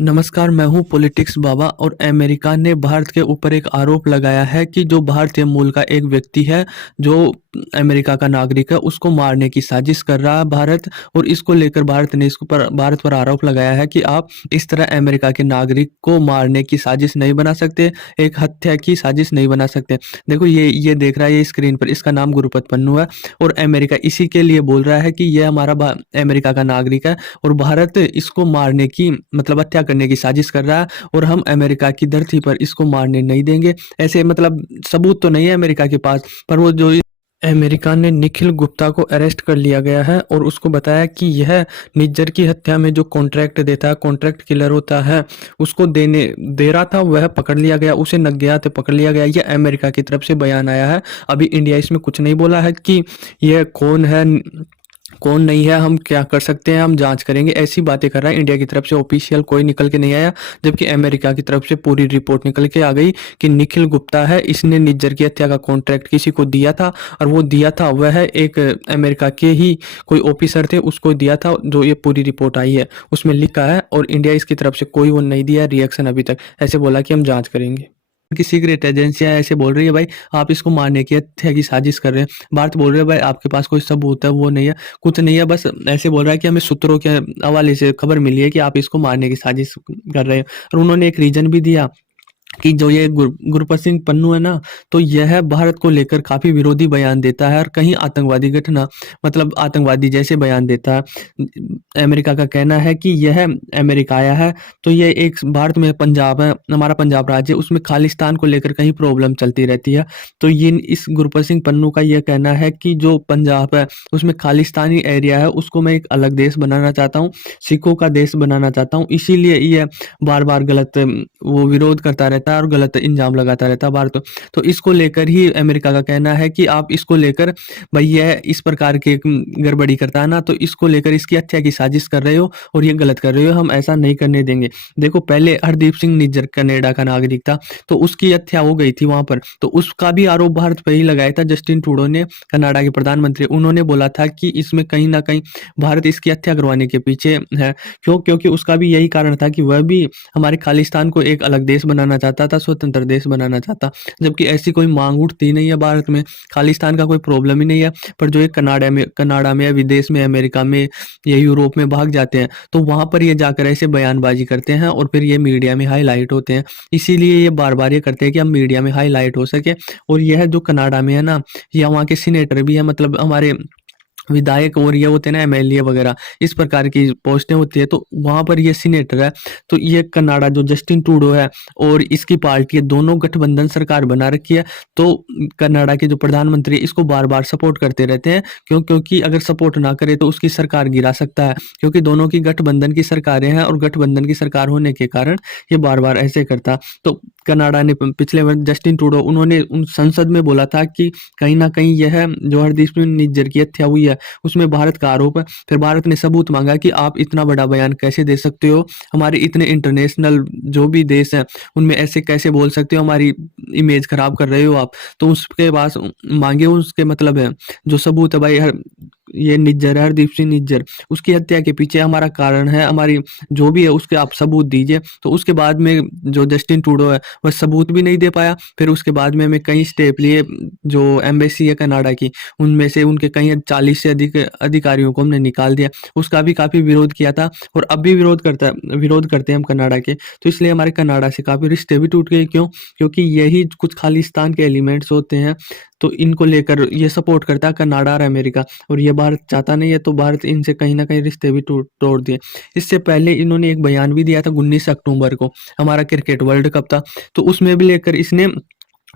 नमस्कार, मैं हूँ पॉलिटिक्स बाबा और अमेरिका ने भारत के ऊपर एक आरोप लगाया है कि जो भारतीय मूल का एक व्यक्ति है, जो अमेरिका का नागरिक है, उसको मारने की साजिश कर रहा है भारत। और इसको लेकर भारत ने इसको पर भारत पर आरोप लगाया है कि आप इस तरह अमेरिका के नागरिक को मारने की साजिश नहीं बना सकते, एक हत्या की साजिश नहीं बना सकते। देखो ये देख रहा है ये स्क्रीन पर, इसका नाम गुरपत पन्नू है और अमेरिका इसी के लिए बोल रहा है कि ये हमारा अमेरिका का नागरिक है और भारत इसको मारने की मतलब हत्या करने की साजिश कर रहा है और हम अमेरिका की धरती पर इसको मारने नहीं देंगे। ऐसे मतलब सबूत तो नहीं है अमेरिका के पास, पर वो जो अमेरिका ने निखिल गुप्ता को अरेस्ट कर लिया गया है और उसको बताया कि यह निज्जर की हत्या में जो कॉन्ट्रैक्ट देता है, कॉन्ट्रैक्ट किलर होता है, उसको दे रहा था, वह पकड़ लिया गया, उसे नग्या पकड़ लिया गया। यह अमेरिका की तरफ से बयान आया है। अभी इंडिया इसमें कुछ नहीं बोला है कि यह कौन है कौन नहीं है, हम क्या कर सकते हैं, हम जांच करेंगे, ऐसी बातें कर रहा है। इंडिया की तरफ से ऑफिशियल कोई निकल के नहीं आया, जबकि अमेरिका की तरफ से पूरी रिपोर्ट निकल के आ गई कि निखिल गुप्ता है, इसने निज्जर की हत्या का कॉन्ट्रैक्ट किसी को दिया था और वो दिया था वह एक अमेरिका के ही कोई ऑफिसर थे, उसको दिया था। जो ये पूरी रिपोर्ट आई है उसमें लिखा है और इंडिया इसकी तरफ से कोई वो नहीं दिया रिएक्शन अभी तक। ऐसे बोला कि हम जांच करेंगे। की सीक्रेट एजेंसियां ऐसे बोल रही है भाई आप इसको मारने की हत्या की साजिश कर रहे हैं। भारत बोल रहे हैं भाई आपके पास कोई सबूत है, वो नहीं है, कुछ नहीं है, बस ऐसे बोल रहा है कि हमें सूत्रों के हवाले से खबर मिली है कि आप इसको मारने की साजिश कर रहे हैं। और उन्होंने एक रीजन भी दिया कि जो ये गुरपत सिंह पन्नू है ना, तो यह भारत को लेकर काफ़ी विरोधी बयान देता है और कहीं आतंकवादी घटना मतलब आतंकवादी जैसे बयान देता है। अमेरिका का कहना है कि यह अमेरिका आया है, तो ये एक भारत में पंजाब है, हमारा पंजाब राज्य है, उसमें खालिस्तान को लेकर कहीं प्रॉब्लम चलती रहती है। तो ये इस गुरपत सिंह पन्नू का ये कहना है कि जो पंजाब है, उसमें खालिस्तानी एरिया है, उसको मैं एक अलग देश बनाना चाहता हूँ, सिखों का देश बनाना चाहता हूँ। इसीलिए ये बार-बार गलत वो विरोध करता रहता है और गलत इल्ज़ाम लगाता रहता है भारत। तो इसको लेकर ही अमेरिका का कहना है कि आप इसको लेकर भई यह इस प्रकार की गड़बड़ी करता है ना, तो इसको लेकर इसकी हत्या की साजिश कर रहे हो और ये गलत कर रहे हो, हम ऐसा नहीं करने देंगे। देखो पहले हरदीप सिंह निज्जर कनाडा का नागरिक था, तो उसकी हत्या हो गई थी वहाँ पर, तो उसका भी आरोप भारत पे ही लगाया था। जस्टिन ट्रूडो ने, कनाडा के प्रधानमंत्री, उन्होंने बोला था कि इसमें कहीं न कहीं भारत इसकी हत्या करवाने के पीछे है। क्यों? क्योंकि उसका भी यही कारण था कि वह भी हमारे खालिस्तान को एक अलग देश बनाना चाहता था, स्वतंत्र देश बनाना चाहता। जबकि ऐसी कोई माँग उठती नहीं है भारत में, खालिस्तान का कोई प्रॉब्लम ही नहीं है। पर जो ये कनाडा में या विदेश में, अमेरिका में या यूरोप में भाग जाते हैं, तो वहाँ पर ये जाकर ऐसे बयानबाज़ी करते हैं और फिर ये मीडिया में हाइलाइट होते हैं। इसीलिए ये बार-बार ये करते हैं कि हम मीडिया में हाइलाइट हो सके। और यह जो कनाडा में है ना, ये वहाँ के सीनेटर भी हैं, मतलब हमारे विधायक और ये होते हैं ना एमएलए वगैरह, इस प्रकार की पोस्टें होती है, तो वहाँ पर ये सीनेटर है। तो ये कनाडा जो जस्टिन ट्रूडो है और इसकी पार्टी है, दोनों गठबंधन सरकार बना रखी है। तो कनाडा के जो प्रधानमंत्री है, इसको बार-बार सपोर्ट करते रहते हैं। क्योंकि अगर सपोर्ट ना करे तो उसकी सरकार गिरा सकता है, क्योंकि दोनों की गठबंधन की सरकारें हैं और गठबंधन की सरकार होने के कारण ये बार-बार ऐसे करता। तो कनाडा ने पिछले वर्ष जस्टिन ट्रूडो उन्होंने उन संसद में बोला था कि कहीं न कहीं यह जो हरदीप सिंह निज्जर की हत्या हुई है, उसमें भारत का आरोप है। फिर भारत ने सबूत माँगा कि आप इतना बड़ा बयान कैसे दे सकते हो? हमारे इतने इंटरनेशनल जो भी देश हैं, उनमें ऐसे कैसे बोल सकते हो? हमारी इमेज खराब कर रहे हो आप। तो उसके पास माँगे, उसके मतलब है, जो सबूत है भाई ये निज्जर है, हरदीप सिंह निज्जर, उसकी हत्या के पीछे हमारा कारण है, हमारी जो भी है उसके आप सबूत दीजिए। तो उसके बाद में जो जस्टिन ट्रूडो है, वह सबूत भी नहीं दे पाया। फिर उसके बाद में हमें कई स्टेप लिए, जो एम्बेसी है कनाडा की, उनमें से उनके कई 40 से अधिक अधिकारियों को हमने निकाल दिया। उसका भी काफ़ी विरोध किया था और अब भी विरोध करते हैं हम कनाडा के। तो इसलिए हमारे कनाडा से काफ़ी रिश्ते भी टूट गए। क्यों? क्योंकि यही कुछ खालिस्तान के एलिमेंट्स होते हैं, तो इनको लेकर ये सपोर्ट करता है कनाडा और अमेरिका, और ये भारत चाहता नहीं है, तो भारत इनसे कहीं न कहीं रिश्ते भी तोड़ दिए। इससे पहले इन्होंने एक बयान भी दिया था 19 अक्टूबर को, हमारा क्रिकेट वर्ल्ड कप था, तो उसमें भी लेकर इसने,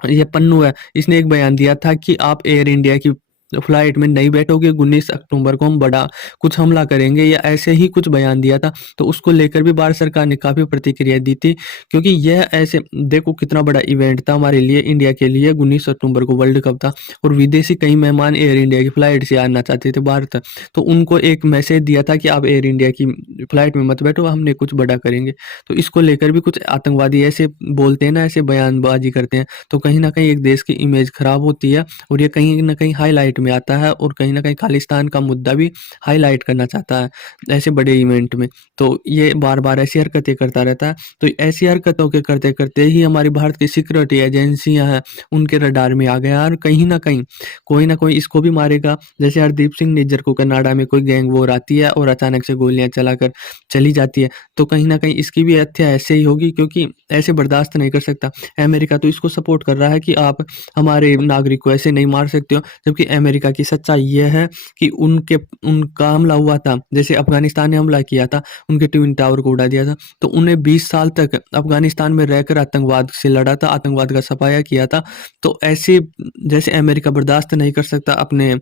ये पन्नू है, इसने एक बयान दिया था कि आप एयर इंडिया की फ्लाइट में नहीं बैठोगे, 19 अक्टूबर को हम बड़ा कुछ हमला करेंगे, या ऐसे ही कुछ बयान दिया था। तो उसको लेकर भी भारत सरकार ने काफ़ी प्रतिक्रिया दी थी, क्योंकि यह ऐसे देखो कितना बड़ा इवेंट था हमारे लिए, इंडिया के लिए। 19 अक्टूबर को वर्ल्ड कप था और विदेशी कई मेहमान एयर इंडिया की फ्लाइट से आना चाहते थे भारत, तो उनको एक मैसेज दिया था कि आप एयर इंडिया की फ्लाइट में मत बैठो, हमने कुछ बड़ा करेंगे। तो इसको लेकर भी कुछ आतंकवादी ऐसे बोलते हैं ना, ऐसे बयानबाजी करते हैं, तो कहीं न कहीं एक देश की इमेज खराब होती है और ये कहीं न कहीं हाइलाइट में आता है और कहीं न कहीं खालिस्तान का मुद्दा भी हाइलाइट करना चाहता है, ऐसे बड़े इवेंट में। तो ये बार-बार ऐसी हरकतें करता रहता है। तो ऐसी हरकतों के करते-करते ही हमारी भारत की सिक्योरिटी एजेंसियाँ हैं, उनके रडार में आ गया और कहीं न कहीं कोई न कोई इसको भी मारेगा। जैसे हरदीप सिंह निज्जर को कनाडा में कोई गैंग वॉर आती है और अचानक से गोलियाँ चलाकर चली जाती है, तो कहीं न कहीं इसकी भी हत्या ऐसे ही होगी क्योंकि ऐसे बर्दाश्त नहीं कर सकता। अमेरिका तो इसको सपोर्ट कर रहा है कि आप हमारे नागरिक को ऐसे नहीं मार सकते हो, जबकि अमेरिका की सच्चाई ये है कि उनका हमला हुआ था, जैसे अफ़गानिस्तान ने हमला किया था, उनके ट्विन टावर को उड़ा दिया था, तो उन्हें 20 साल तक अफ़गानिस्तान में रहकर आतंकवाद से लड़ा था, आतंकवाद का सफाया किया था। तो ऐसे जैसे अमेरिका बर्दाश्त नहीं कर सकता अपने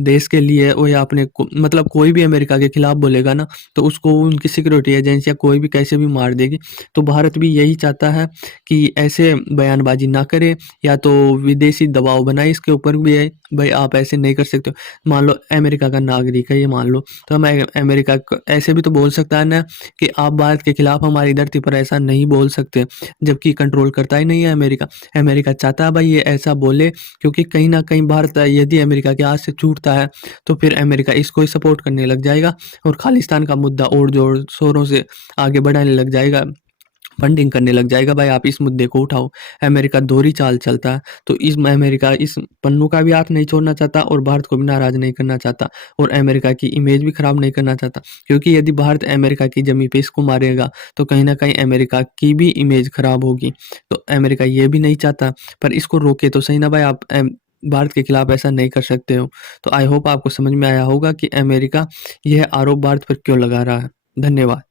देश के लिए और या अपने को मतलब कोई भी अमेरिका के खिलाफ बोलेगा ना, तो उसको उनकी सिक्योरिटी एजेंसियाँ कोई भी कैसे भी मार देगी। तो भारत भी यही चाहता है कि ऐसे बयानबाज़ी ना करे या तो विदेशी दबाव बनाए इसके ऊपर भी है, भई आप ऐसे नहीं कर सकते हो। मान लो अमेरिका का नागरिक है ये मान लो, तो मैं अमेरिका क ऐसे भी तो बोल सकता है ना कि आप भारत के खिलाफ हमारी धरती पर ऐसा नहीं बोल सकते, जबकि कंट्रोल करता ही नहीं है अमेरिका। अमेरिका चाहता है भाई ये ऐसा बोले क्योंकि कहीं न कहीं भारत यदि अमेरिका के हाथ से छूटता है, तो फिर अमेरिका इसको ही सपोर्ट करने लग जाएगा और खालिस्तान का मुद्दा और ज़ोर-शोरों से आगे बढ़ाने लग जाएगा। फंडिंग करने लग जाएगा, भाई आप इस मुद्दे को उठाओ। अमेरिका दोहरी चाल चलता है, तो इस अमेरिका इस पन्नू का भी हाथ नहीं छोड़ना चाहता और भारत को भी नाराज़ नहीं करना चाहता और अमेरिका की इमेज भी खराब नहीं करना चाहता। क्योंकि यदि भारत अमेरिका की ज़मीं पे इसको मारेगा, तो कहीं न कहीं अमेरिका की भी इमेज खराब होगी। तो अमेरिका ये भी नहीं चाहता, पर इसको रोके तो सही ना भाई आप भारत के खिलाफ ऐसा नहीं कर सकते हो। तो आई होप आपको समझ में आया होगा कि अमेरिका यह आरोप भारत पर क्यों लगा रहा है। धन्यवाद।